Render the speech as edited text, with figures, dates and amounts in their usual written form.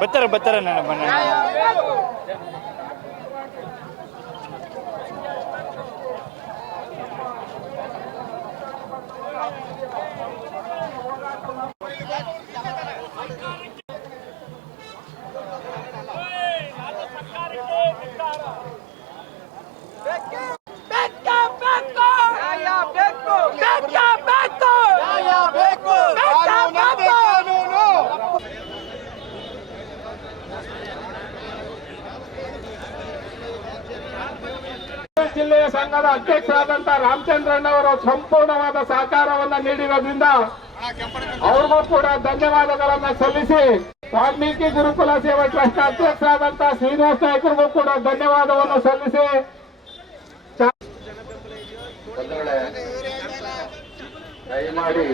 ಬರ್ತಾರೆ ನಾನು ಬನ್ನಿ. ಜಿಲ್ಲೆಯ ಸಂಘದ ಅಧ್ಯಕ್ಷರಾದಂತಹ ರಾಮಚಂದ್ರಣ್ಣವರು ಸಂಪೂರ್ಣವಾದ ಸಹಕಾರವನ್ನ ನೀಡಿರೋದ್ರಿಂದ ಅವ್ರಿಗೂ ಕೂಡ ಧನ್ಯವಾದಗಳನ್ನ ಸಲ್ಲಿಸಿ, ವಾಲ್ಮೀಕಿ ಗುರುಕುಲ ಸೇವಾ ಟ್ರಸ್ಟ್ ಅಧ್ಯಕ್ಷರಾದಂತಹ ಶ್ರೀನಿವಾಸ ನಾಯ್ಕರಿಗೂ ಕೂಡ ಧನ್ಯವಾದವನ್ನು ಸಲ್ಲಿಸಿ ದಯಮಾಡಿ